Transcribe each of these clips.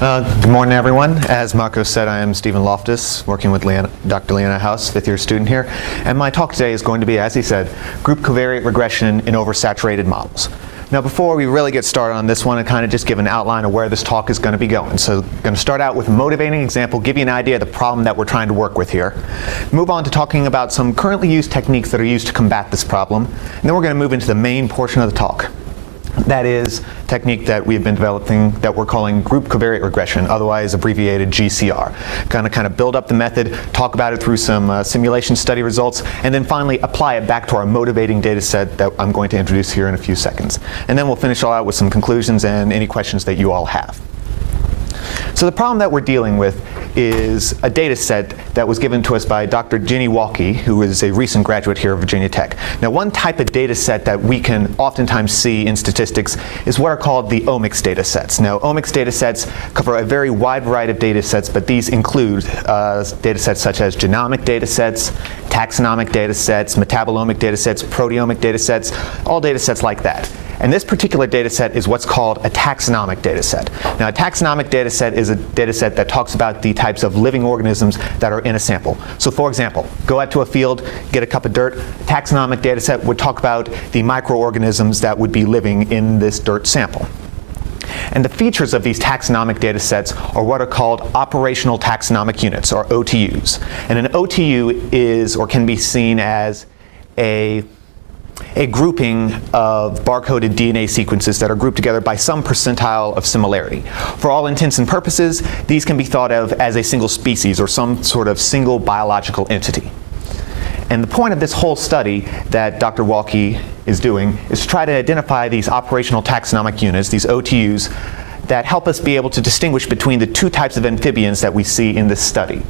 Good morning, everyone. As Marco said, I am Stephen Loftus, working with Dr. Leanna House, fifth-year student here. And my talk today is going to be, as he said, group covariate regression in oversaturated models. Now, before we really get started on this one, I kind of just give an outline of where this talk is going to be going. So I'm going to start out with a motivating example, give you an idea of the problem that we're trying to work with here. Move on to talking about some currently used techniques that are used to combat this problem. And then we're going to move into the main portion of the talk. That is a technique that we've been developing that we're calling group covariate regression, otherwise abbreviated GCR. Kind of build up the method, talk about it through some simulation study results, and then finally apply it back to our motivating data set that I'm going to introduce here in a few seconds. And then we'll finish all out with some conclusions and any questions that you all have. So the problem that we're dealing with is a data set that was given to us by Dr. Ginny Walke, who is a recent graduate here at Virginia Tech. Now, one type of data set that we can oftentimes see in statistics is what are called the omics data sets. Now, omics data sets cover a very wide variety of data sets, but these include data sets such as genomic data sets, taxonomic data sets, metabolomic data sets, proteomic data sets, all data sets like that. And this particular data set is what's called a taxonomic data set. Now, a taxonomic data set is a data set that talks about the types of living organisms that are in a sample. So for example, go out to a field, get a cup of dirt. A taxonomic data set would talk about the microorganisms that would be living in this dirt sample. And the features of these taxonomic data sets are what are called operational taxonomic units, or OTUs. And an OTU is, or can be seen as, a grouping of bar-coded DNA sequences that are grouped together by some percentile of similarity. For all intents and purposes, these can be thought of as a single species or some sort of single biological entity. And the point of this whole study that Dr. Walke is doing is to try to identify these operational taxonomic units, these OTUs, that help us be able to distinguish between the two types of amphibians that we see in this study.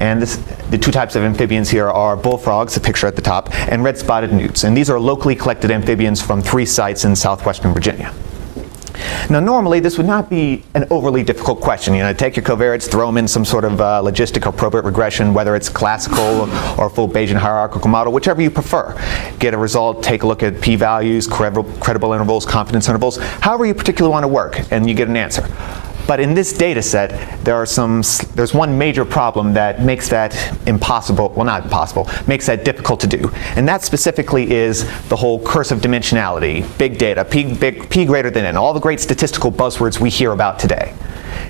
And the two types of amphibians here are bullfrogs, the picture at the top, and red-spotted newts. And these are locally collected amphibians from 3 sites in southwestern Virginia. Now, normally, this would not be an overly difficult question. You know, take your covariates, throw them in some sort of logistic or probate regression, whether it's classical or full Bayesian hierarchical model, whichever you prefer. Get a result, take a look at p-values, credible intervals, confidence intervals, however you particularly want to work, and you get an answer. But in this data set, there's one major problem that makes that impossible, well, not impossible, makes that difficult to do. And that specifically is the whole curse of dimensionality, big data, p greater than n, all the great statistical buzzwords we hear about today.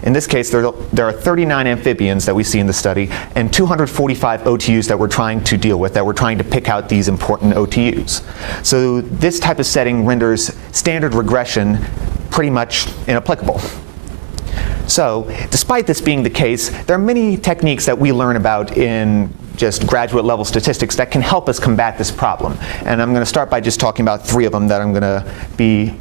In this case, there are 39 amphibians that we see in the study and 245 OTUs that we're trying to deal with, that we're trying to pick out these important OTUs. So this type of setting renders standard regression pretty much inapplicable. So, despite this being the case, there are many techniques that we learn about in just graduate level statistics that can help us combat this problem. And I'm going to start by just talking about 3 of them that I'm going to be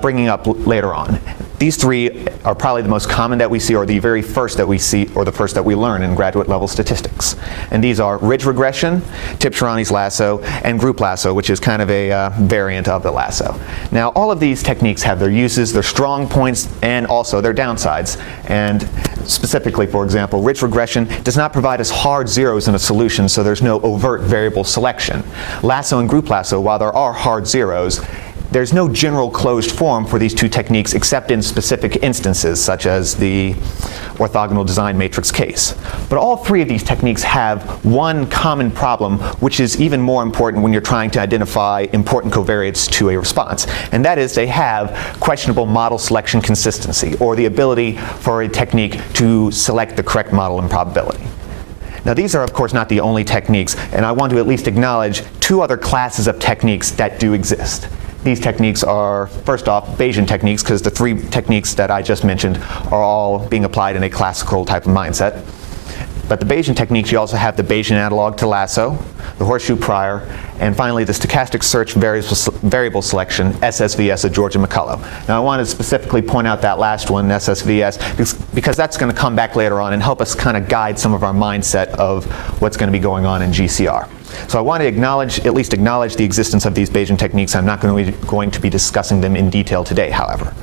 bringing up later on. These 3 are probably the most common that we see, or the very first that we see, or the first that we learn in graduate level statistics. And these are ridge regression, Tibshirani's lasso, and group lasso, which is kind of a variant of the lasso. Now, all of these techniques have their uses, their strong points, and also their downsides. And specifically, for example, ridge regression does not provide us hard zeros in a solution, so there's no overt variable selection. Lasso and group lasso, while there are hard zeros, there's no general closed form for these 2 techniques except in specific instances, such as the orthogonal design matrix case. But all 3 of these techniques have one common problem, which is even more important when you're trying to identify important covariates to a response. And that is they have questionable model selection consistency, or the ability for a technique to select the correct model in probability. Now, these are, of course, not the only techniques, and I want to at least acknowledge 2 other classes of techniques that do exist. These techniques are, first off, Bayesian techniques, because the 3 techniques that I just mentioned are all being applied in a classical type of mindset. But the Bayesian techniques, you also have the Bayesian analog to lasso, the horseshoe prior, and finally the stochastic search variable selection, SSVS, of George and McCullough. Now, I want to specifically point out that last one, SSVS, because that's going to come back later on and help us kind of guide some of our mindset of what's going to be going on in GCR. So I want to at least acknowledge the existence of these Bayesian techniques. I'm not going to be discussing them in detail today, however.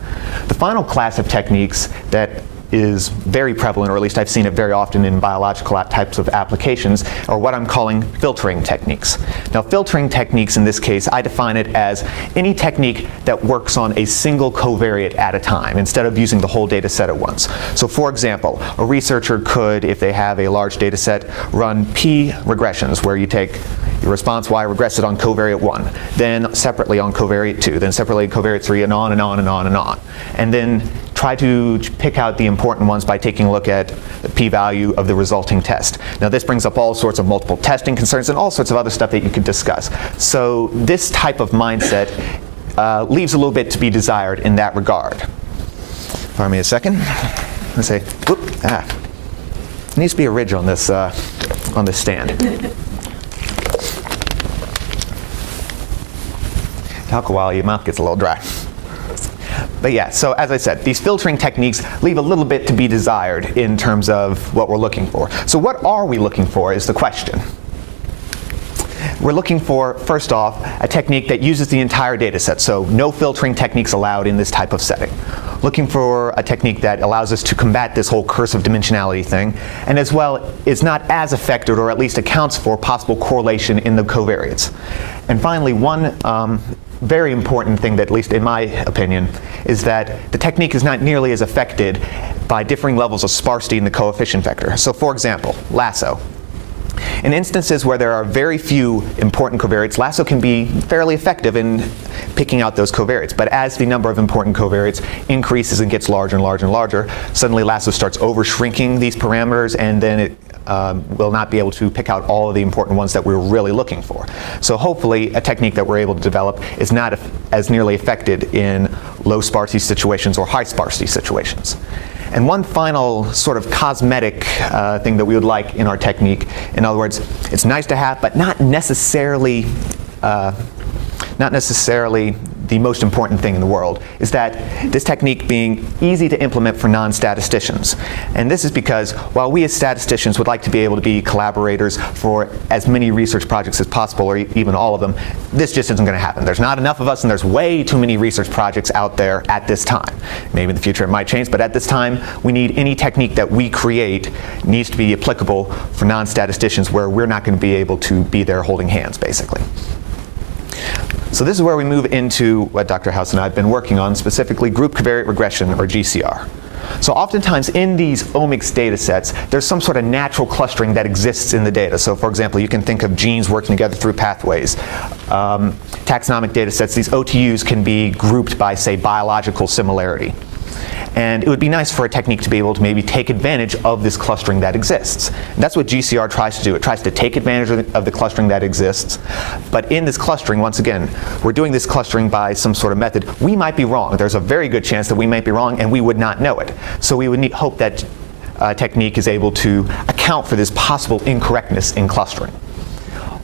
The final class of techniques that is very prevalent, or at least I've seen it very often in biological types of applications, are what I'm calling filtering techniques. Now, filtering techniques in this case, I define it as any technique that works on a single covariate at a time instead of using the whole data set at once. So for example, a researcher could, if they have a large data set, run P regressions where you take your response Y, regress it on covariate 1, then separately on covariate 2, then separately on covariate 3, and on and on and on and on. And then try to pick out the important ones by taking a look at the p-value of the resulting test. Now this brings up all sorts of multiple testing concerns and all sorts of other stuff that you could discuss. So this type of mindset leaves a little bit to be desired in that regard. Pardon me a second. Let's say, whoop, it needs to be a ridge on this stand. Talk a while, your mouth gets a little dry. But yeah, so as I said, these filtering techniques leave a little bit to be desired in terms of what we're looking for. So what are we looking for is the question. We're looking for, first off, a technique that uses the entire data set, so no filtering techniques allowed in this type of setting. Looking for a technique that allows us to combat this whole curse of dimensionality thing, and as well is not as affected, or at least accounts for possible correlation in the covariates. And finally, one very important thing that, at least in my opinion, is that the technique is not nearly as affected by differing levels of sparsity in the coefficient vector. So for example, lasso. In instances where there are very few important covariates, lasso can be fairly effective in picking out those covariates. But as the number of important covariates increases and gets larger and larger and larger, suddenly lasso starts over-shrinking these parameters, and then it will not be able to pick out all of the important ones that we're really looking for. So hopefully a technique that we're able to develop is not as nearly affected in low sparsity situations or high sparsity situations. And one final sort of cosmetic thing that we would like in our technique, in other words, it's nice to have, but not necessarily the most important thing in the world, is that this technique being easy to implement for non-statisticians. And this is because while we as statisticians would like to be able to be collaborators for as many research projects as possible, or even all of them, this just isn't going to happen. There's not enough of us, and there's way too many research projects out there at this time. Maybe in the future it might change, but at this time we need any technique that we create needs to be applicable for non-statisticians, where we're not going to be able to be there holding hands, basically. So this is where we move into what Dr. House and I have been working on, specifically group covariate regression, or GCR. So oftentimes in these omics data sets, there's some sort of natural clustering that exists in the data. So for example, you can think of genes working together through pathways. Taxonomic data sets, these OTUs can be grouped by, say, biological similarity. And it would be nice for a technique to be able to maybe take advantage of this clustering that exists. And that's what GCR tries to do. It tries to take advantage of the clustering that exists. But in this clustering, once again, we're doing this clustering by some sort of method. We might be wrong. There's a very good chance that we might be wrong, and we would not know it. So we would hope that technique is able to account for this possible incorrectness in clustering.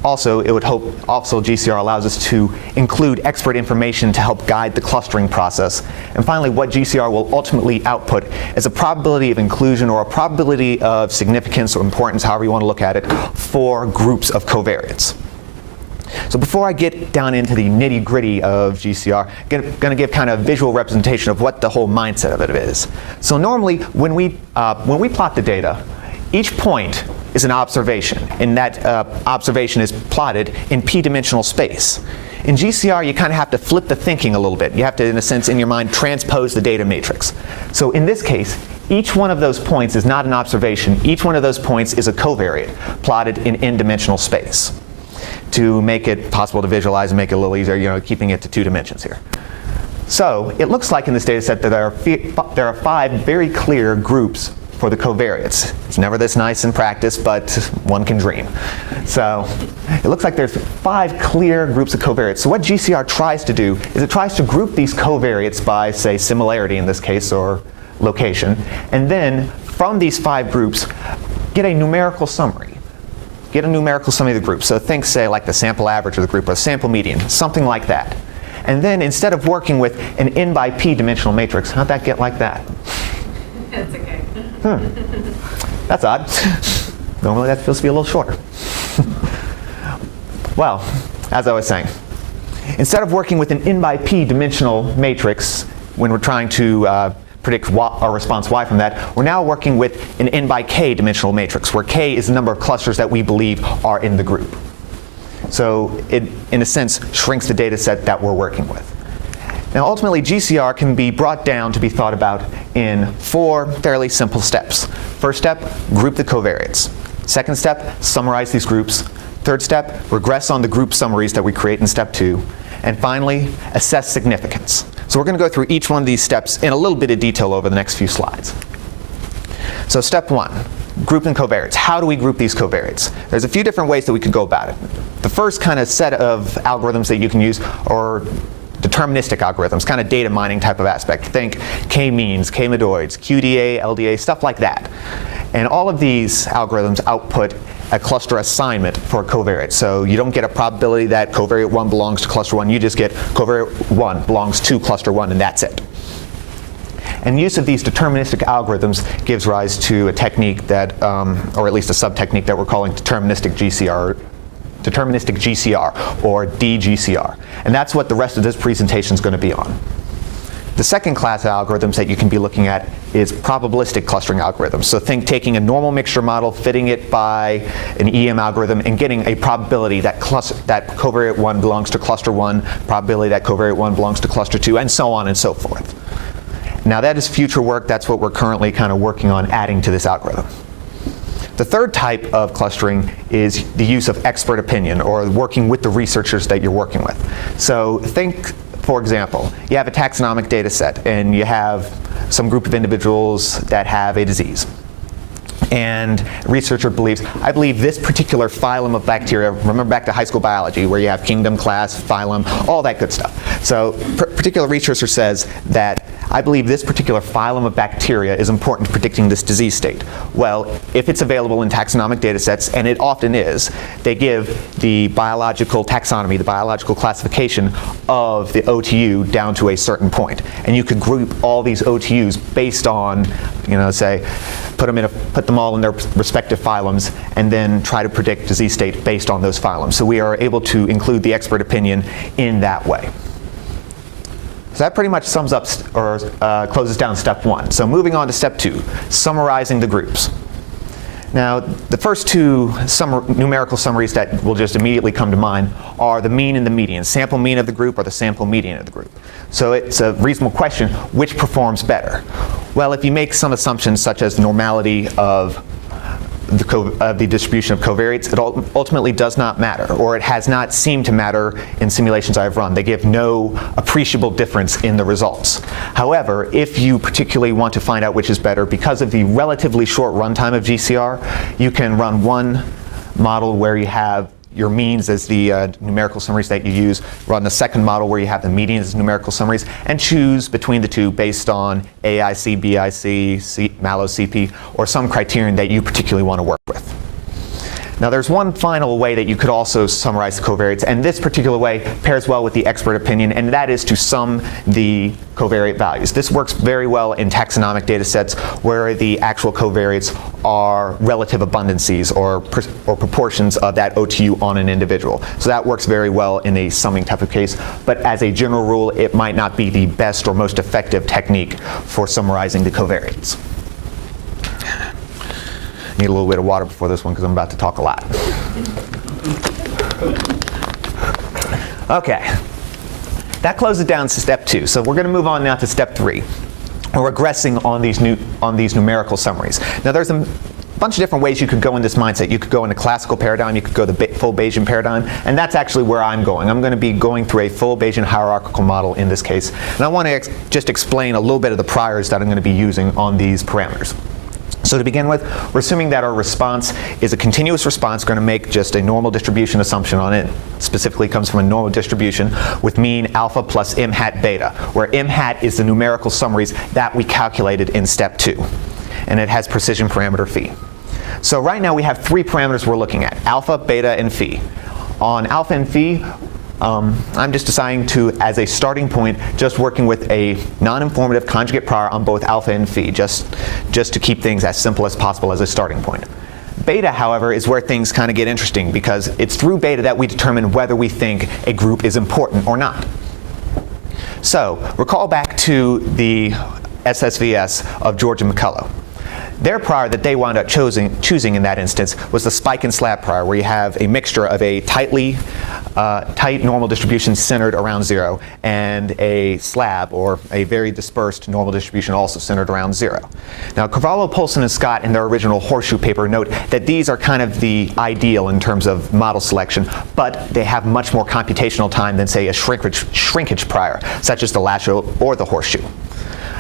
Also, it would hope GCR allows us to include expert information to help guide the clustering process. And finally, what GCR will ultimately output is a probability of inclusion, or a probability of significance or importance, however you want to look at it, for groups of covariates. So before I get down into the nitty-gritty of GCR, I'm going to give kind of a visual representation of what the whole mindset of it is. So normally, when we plot the data, each point is an observation, and that observation is plotted in p-dimensional space. In GCR, you kind of have to flip the thinking a little bit. You have to, in a sense, in your mind, transpose the data matrix. So in this case, each one of those points is not an observation. Each one of those points is a covariate plotted in n-dimensional space, to make it possible to visualize and make it a little easier, keeping it to 2 dimensions here. So it looks like in this data set that there are 5 very clear groups for the covariates. It's never this nice in practice, but one can dream. So it looks like there's 5 clear groups of covariates. So what GCR tries to do is it tries to group these covariates by, say, similarity in this case, or location, and then from these 5 groups, get a numerical summary. Get a numerical summary of the group. So think, say, like the sample average of the group, or sample median, something like that. And then instead of working with an n by p dimensional matrix, how'd that get like that? That's okay. That's odd. Normally that's supposed to be a little shorter. Well, as I was saying, instead of working with an n by p dimensional matrix when we're trying to predict our response y from that, we're now working with an n by k dimensional matrix, where k is the number of clusters that we believe are in the group. So it, in a sense, shrinks the data set that we're working with. Now ultimately, GCR can be brought down to be thought about in 4 fairly simple steps. First step, group the covariates. Second step, summarize these groups. Third step, regress on the group summaries that we create in step 2. And finally, assess significance. So we're going to go through each one of these steps in a little bit of detail over the next few slides. So step 1, grouping covariates. How do we group these covariates? There's a few different ways that we could go about it. The first kind of set of algorithms that you can use are deterministic algorithms, kind of data mining type of aspect. Think k-means, k-medoids, QDA, LDA, stuff like that. And all of these algorithms output a cluster assignment for a covariate. So you don't get a probability that covariate 1 belongs to cluster 1. You just get covariate 1 belongs to cluster 1, and that's it. And use of these deterministic algorithms gives rise to a technique that, or at least a sub-technique that we're calling deterministic GCR, or DGCR. And that's what the rest of this presentation is going to be on. The second class of algorithms that you can be looking at is probabilistic clustering algorithms. So think taking a normal mixture model, fitting it by an EM algorithm, and getting a probability that covariate 1 belongs to cluster 1, probability that covariate 1 belongs to cluster 2, and so on and so forth. Now that is future work. That's what we're currently kind of working on adding to this algorithm. The third type of clustering is the use of expert opinion, or working with the researchers that you're working with. So think, for example, you have a taxonomic data set and you have some group of individuals that have a disease. And a researcher believes, I believe this particular phylum of bacteria, remember back to high school biology where you have kingdom, class, phylum, all that good stuff. So particular researcher says that I believe this particular phylum of bacteria is important to predicting this disease state. Well, if it's available in taxonomic data sets, and it often is, they give the biological taxonomy, the biological classification of the OTU down to a certain point. And you could group all these OTUs based on, say, put them all in their respective phylums, and then try to predict disease state based on those phylums. So we are able to include the expert opinion in that way. So that pretty much sums up or closes down step 1. So moving on to step 2, summarizing the groups. Now, the first two numerical summaries that will just immediately come to mind are the mean and the median, sample mean of the group or the sample median of the group. So it's a reasonable question, which performs better? Well, if you make some assumptions such as normality of the distribution of covariates, it ultimately does not matter, or it has not seemed to matter in simulations I've run. They give no appreciable difference in the results. However, if you particularly want to find out which is better, because of the relatively short runtime of GCR, you can run one model where you have your means as the numerical summaries that you use, run the second model where you have the medians as numerical summaries, and choose between the two based on AIC, BIC, Mallow CP, or some criterion that you particularly want to work with. Now there's one final way that you could also summarize the covariates, and this particular way pairs well with the expert opinion, and that is to sum the covariate values. This works very well in taxonomic data sets where the actual covariates are relative abundances or proportions of that OTU on an individual. So that works very well in a summing type of case, but as a general rule, it might not be the best or most effective technique for summarizing the covariates. Need a little bit of water before this one because I'm about to talk a lot. Okay, that closes down to step 2. So we're going to move on now to step 3. We're regressing on these numerical summaries. Now there's a bunch of different ways you could go in this mindset. You could go in a classical paradigm, you could go the full Bayesian paradigm, and that's actually where I'm going. I'm going to be going through a full Bayesian hierarchical model in this case. And I want to just explain a little bit of the priors that I'm going to be using on these parameters. So to begin with, we're assuming that our response is a continuous response, going to make just a normal distribution assumption on it. Specifically comes from a normal distribution with mean alpha plus m hat beta, where m hat is the numerical summaries that we calculated in step 2. And it has precision parameter phi. So right now we have 3 parameters we're looking at, alpha, beta, and phi. On alpha and phi, I'm just deciding to, as a starting point, just working with a non-informative conjugate prior on both alpha and phi, just to keep things as simple as possible as a starting point. Beta, however, is where things kind of get interesting because it's through beta that we determine whether we think a group is important or not. So recall back to the SSVS of George and McCullough. Their prior that they wound up choosing in that instance was the spike and slab prior, where you have a mixture of a tight normal distribution centered around 0 and a slab, or a very dispersed normal distribution also centered around 0. Now, Carvalho, Poulsen, and Scott in their original horseshoe paper note that these are kind of the ideal in terms of model selection, but they have much more computational time than, say, a shrinkage prior, such as the lasso or the horseshoe.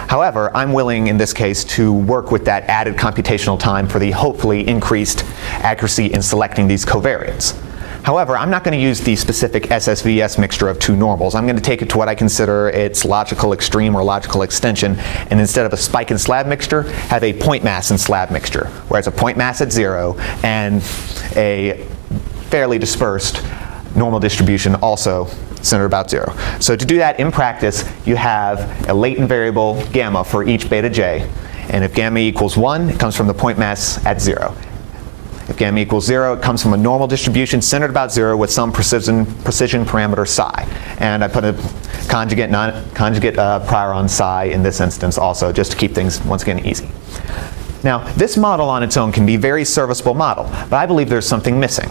However, I'm willing in this case to work with that added computational time for the hopefully increased accuracy in selecting these covariates. However, I'm not going to use the specific SSVS mixture of two normals. I'm going to take it to what I consider its logical extreme or logical extension, and instead of a spike and slab mixture, have a point mass and slab mixture, where it's a point mass at 0 and a fairly dispersed normal distribution also centered about 0. So to do that in practice, you have a latent variable gamma for each beta j, and if gamma equals 1, it comes from the point mass at 0. If gamma equals 0, it comes from a normal distribution centered about 0 with some precision parameter psi. And I put a conjugate prior on psi in this instance also, just to keep things, once again, easy. Now, this model on its own can be a very serviceable model, but I believe there's something missing.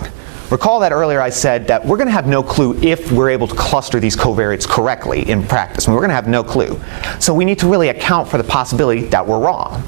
Recall that earlier I said that we're going to have no clue if we're able to cluster these covariates correctly in practice. We're going to have no clue. So we need to really account for the possibility that we're wrong.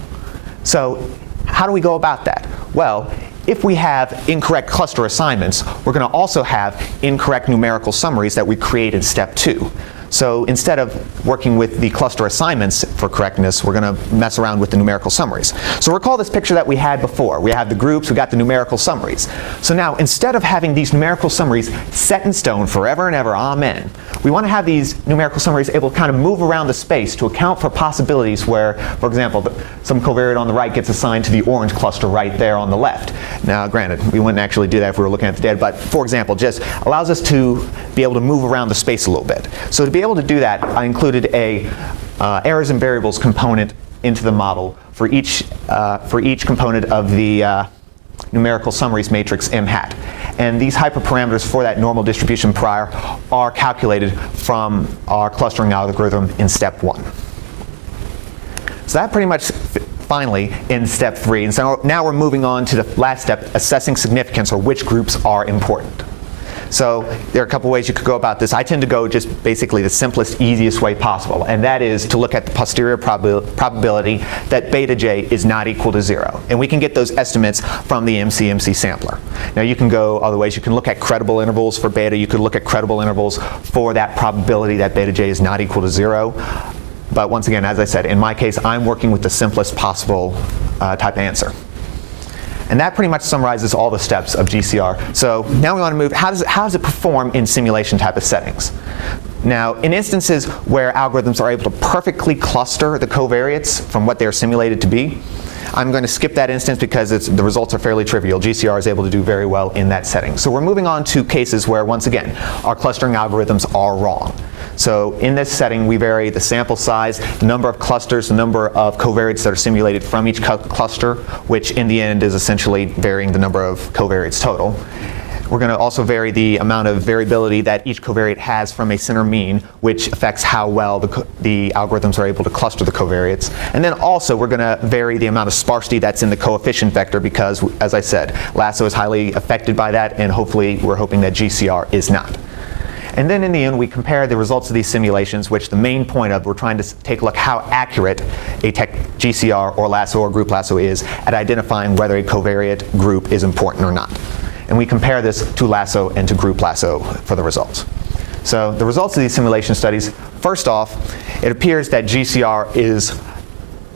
So how do we go about that? Well, if we have incorrect cluster assignments, we're going to also have incorrect numerical summaries that we create in step 2. So instead of working with the cluster assignments for correctness, we're going to mess around with the numerical summaries. So recall this picture that we had before. We have the groups, we got the numerical summaries. So now, instead of having these numerical summaries set in stone forever and ever, amen, we want to have these numerical summaries able to kind of move around the space to account for possibilities where, for example, some covariate on the right gets assigned to the orange cluster right there on the left. Now, granted, we wouldn't actually do that if we were looking at the data, but for example, just allows us to be able to move around the space a little bit. So to be able to do that, I included a errors and variables component into the model for each component of the numerical summaries matrix M hat. And these hyperparameters for that normal distribution prior are calculated from our clustering algorithm in step 1. So that pretty much finally in step 3. And so now we're moving on to the last step, assessing significance, or which groups are important. So there are a couple ways you could go about this. I tend to go just basically the simplest, easiest way possible, and that is to look at the posterior probability that beta j is not equal to 0. And we can get those estimates from the MC sampler. Now you can go other ways. You can look at credible intervals for beta. You could look at credible intervals for that probability that beta j is not equal to 0. But once again, as I said, in my case, I'm working with the simplest possible type answer. And that pretty much summarizes all the steps of GCR. So now we want to move, how does it perform in simulation type of settings? Now, in instances where algorithms are able to perfectly cluster the covariates from what they are simulated to be, I'm going to skip that instance because the results are fairly trivial. GCR is able to do very well in that setting. So we're moving on to cases where, once again, our clustering algorithms are wrong. So in this setting, we vary the sample size, the number of clusters, the number of covariates that are simulated from each cluster, which in the end is essentially varying the number of covariates total. We're going to also vary the amount of variability that each covariate has from a center mean, which affects how well the algorithms are able to cluster the covariates. And then also we're going to vary the amount of sparsity that's in the coefficient vector because, as I said, lasso is highly affected by that, and hopefully we're hoping that GCR is not. And then in the end, we compare the results of these simulations, which the main point of, we're trying to take a look how accurate a GCR or lasso or group lasso is at identifying whether a covariate group is important or not. And we compare this to lasso and to group lasso for the results. So the results of these simulation studies, first off, it appears that GCR is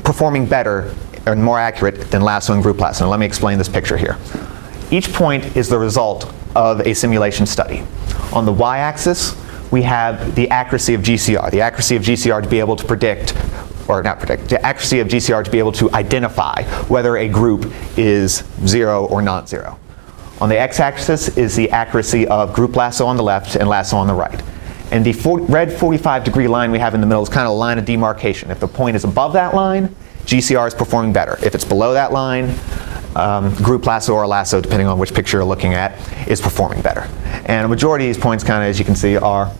performing better and more accurate than lasso and group lasso. Now let me explain this picture here. Each point is the result of a simulation study. On the y-axis, we have the accuracy of GCR. The accuracy of GCR to be able to predict, or not predict, the accuracy of GCR to be able to identify whether a group is 0 or not 0. On the x-axis is the accuracy of group lasso on the left and lasso on the right. And the red 45-degree line we have in the middle is kind of a line of demarcation. If the point is above that line, GCR is performing better. If it's below that line, group lasso or lasso, depending on which picture you're looking at, is performing better. And a majority of these points, kind of as you can see, are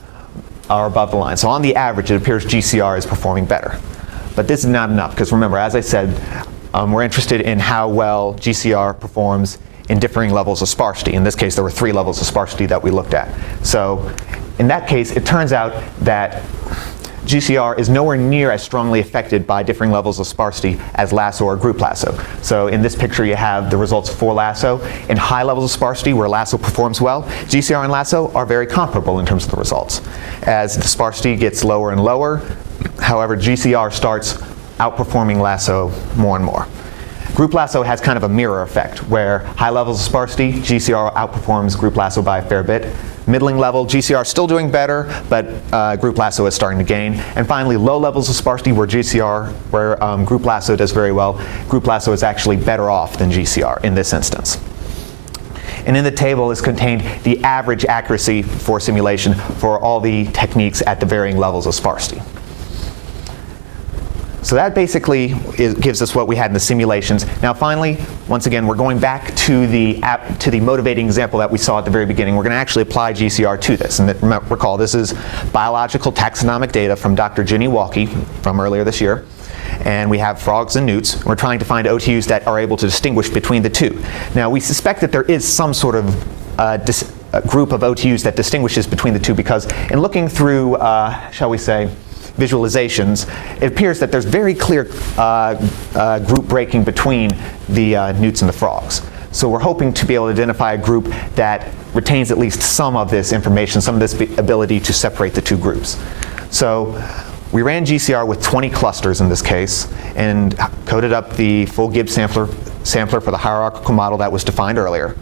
above the line. So on the average, it appears GCR is performing better. But this is not enough, because remember, as I said, we're interested in how well GCR performs in differing levels of sparsity. In this case, there were 3 levels of sparsity that we looked at. So in that case, it turns out that GCR is nowhere near as strongly affected by differing levels of sparsity as lasso or group lasso. So in this picture, you have the results for lasso. In high levels of sparsity, where lasso performs well, GCR and lasso are very comparable in terms of the results. As the sparsity gets lower and lower, however, GCR starts outperforming lasso more and more. Group lasso has kind of a mirror effect, where high levels of sparsity, GCR outperforms group lasso by a fair bit. Middling level, GCR still doing better, but group lasso is starting to gain. And finally, low levels of sparsity, where group lasso does very well, group lasso is actually better off than GCR in this instance. And in the table is contained the average accuracy for simulation for all the techniques at the varying levels of sparsity. So that basically gives us what we had in the simulations. Now finally, once again, we're going back to the motivating example that we saw at the very beginning. We're going to actually apply GCR to this. And recall, this is biological taxonomic data from Dr. Ginny Walke from earlier this year. And we have frogs and newts. We're trying to find OTUs that are able to distinguish between the two. Now we suspect that there is some sort of group of OTUs that distinguishes between the two, because in looking through, shall we say, visualizations, it appears that there's very clear group breaking between the newts and the frogs. So we're hoping to be able to identify a group that retains at least some of this information, some of this ability to separate the two groups. So we ran GCR with 20 clusters in this case, and coded up the full Gibbs sampler for the hierarchical model that was defined earlier.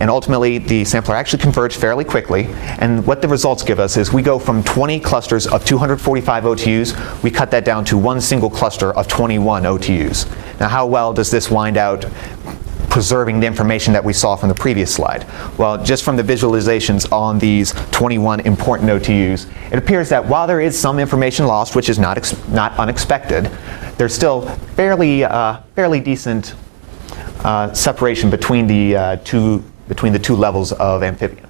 And ultimately, the sampler actually converged fairly quickly. And what the results give us is we go from 20 clusters of 245 OTUs, we cut that down to one single cluster of 21 OTUs. Now, how well does this wind out preserving the information that we saw from the previous slide? Well, just from the visualizations on these 21 important OTUs, it appears that while there is some information lost, which is not unexpected, there's still fairly decent separation between the two levels of amphibian.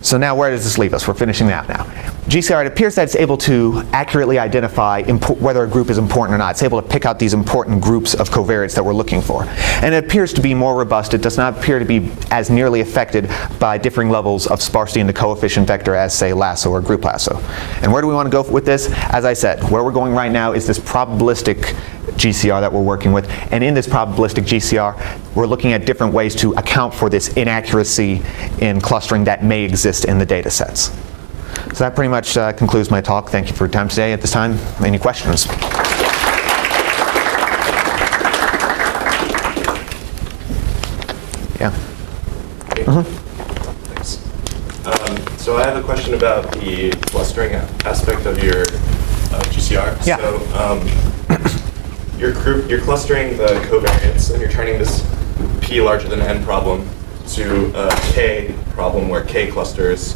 So now where does this leave us? We're finishing that now. GCR, it appears that it's able to accurately identify whether a group is important or not. It's able to pick out these important groups of covariates that we're looking for. And it appears to be more robust. It does not appear to be as nearly affected by differing levels of sparsity in the coefficient vector as, say, lasso or group lasso. And where do we want to go with this? As I said, where we're going right now is this probabilistic GCR that we're working with. And in this probabilistic GCR, we're looking at different ways to account for this inaccuracy in clustering that may exist in the data sets. So that pretty much concludes my talk. Thank you for your time today. At this time, any questions? Yeah. Thanks. So I have a question about the clustering aspect of your GCR. Yeah. So you're clustering the covariates, and you're turning this p larger than n problem to a k problem where k clusters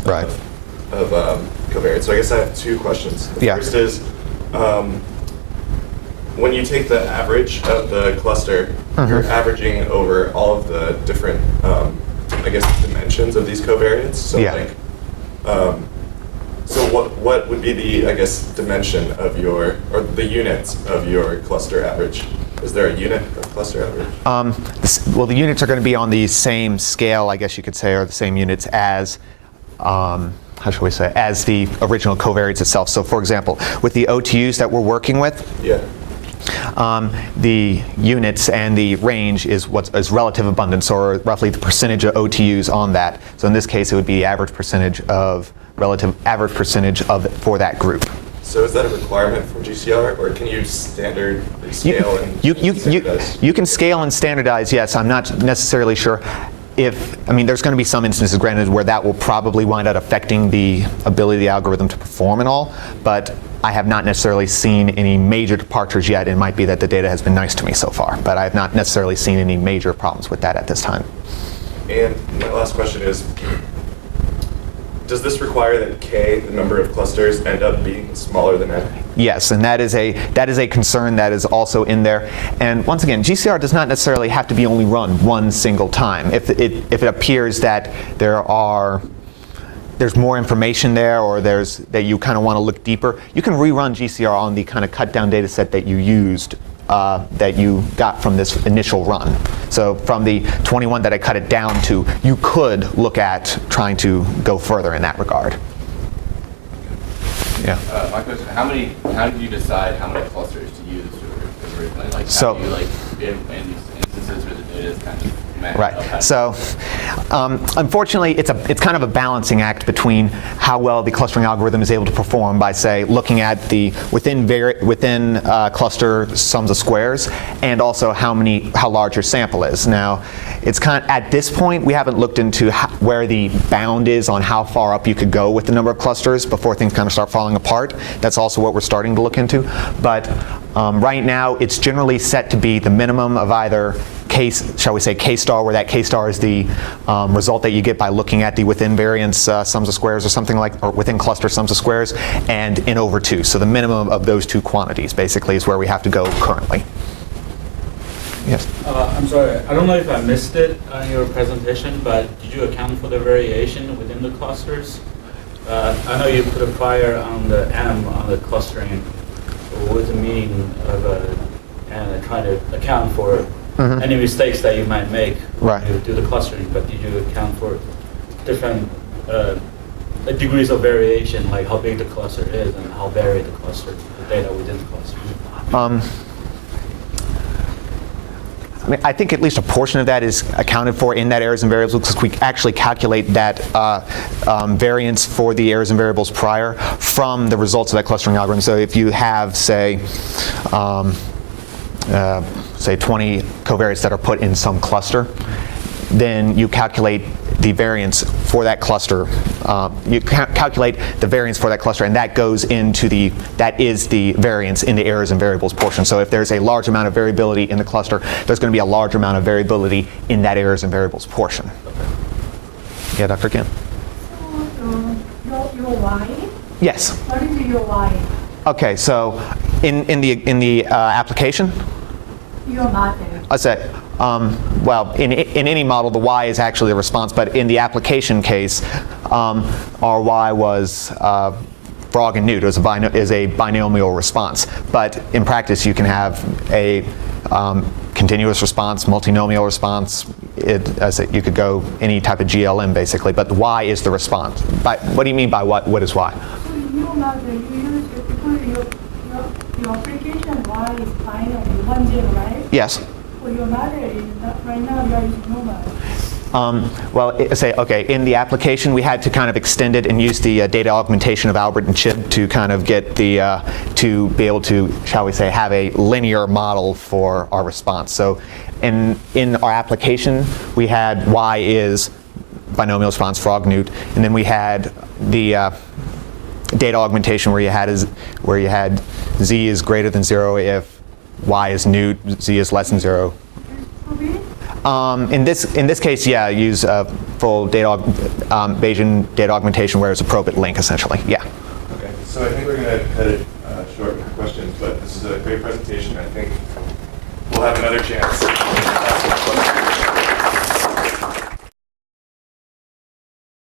of covariates. So I guess I have two questions. The first is, when you take the average of the cluster, you're averaging over all of the different, I guess, dimensions of these covariates. So so what would be the, I guess, dimension of or the units of your cluster average? Is there a unit of cluster average? Well, the units are going to be on the same scale, I guess you could say, or the same units as, how shall we say, as the original covariates itself. So for example, with the OTUs that we're working with, the units and the range is relative abundance, or roughly the percentage of OTUs on that. So in this case, it would be average percentage of for that group. So is that a requirement from GCR, or can you standard scale and standardize? You can scale and standardize, yes. I'm not necessarily sure there's going to be some instances, granted, where that will probably wind up affecting the ability of the algorithm to perform and all, but I have not necessarily seen any major departures yet. It might be that the data has been nice to me so far, but I have not necessarily seen any major problems with that at this time. And my last question is, does this require that k, the number of clusters, end up being smaller than n? Yes, and that is a concern that is also in there. And once again, GCR does not necessarily have to be only run one single time. If it appears that there are there's more information there, or that you kind of want to look deeper, you can rerun GCR on the kind of cut down data set that you used, that you got from this initial run. So from the 21 that I cut it down to, you could look at trying to go further in that regard. Yeah. My question: how did you decide how many clusters to use originally? Like, So, how do you, like, in these instances where the data is kind of mashed right. up? So, unfortunately, it's kind of a balancing act between how well the clustering algorithm is able to perform by, say, looking at the within cluster sums of squares, and also how large your sample is. Now, it's kind of, at this point, we haven't looked into where the bound is on how far up you could go with the number of clusters before things kind of start falling apart. That's also what we're starting to look into. But right now, it's generally set to be the minimum of either shall we say K-star, where that K-star is the result that you get by looking at the within variance sums of squares or something like, or within cluster sums of squares, and n over 2. So the minimum of those two quantities basically is where we have to go currently. Yes. I'm sorry, I don't know if I missed it in your presentation, but did you account for the variation within the clusters? I know you put a prior on the M on the clustering. What's the meaning of and trying to account for any mistakes that you might make when you do the clustering, but did you account for different degrees of variation, like how big the cluster is and how varied the cluster, the data within the cluster? I mean, I think at least a portion of that is accounted for in that errors and variables, because we actually calculate that variance for the errors and variables prior from the results of that clustering algorithm. So if you have, say 20 covariates that are put in some cluster, then you calculate the variance for that cluster. You calculate the variance for that cluster, and that goes into that is the variance in the errors and variables portion. So if there's a large amount of variability in the cluster, there's going to be a large amount of variability in that errors and variables portion. Yeah, Dr. Kim? So your Y? Yes. What is your Y? Okay, so in the application, Your model. I say, well, in any model, the Y is actually the response, but in the application case, our Y was Frog and Newt is a binomial response. But in practice, you can have a continuous response, multinomial response. You could go any type of GLM basically, but the Y is the response. What do you mean by what is Y? So your model, you use your application Y is binary, 1, 0, right? Yes. So your model is not, right now you are using normal. In the application, we had to kind of extend it and use the data augmentation of Albert and Chib to kind of get to be able to, shall we say, have a linear model for our response. So in our application, we had Y is binomial response, Frog, Newt, and then we had the data augmentation where you had Z is greater than 0 if Y is Newt, Z is less than 0. In this case, yeah, use full Bayesian data augmentation where it's a probit link, essentially. Yeah. Okay, so I think we're going to cut it short with questions, but this is a great presentation. I think we'll have another chance.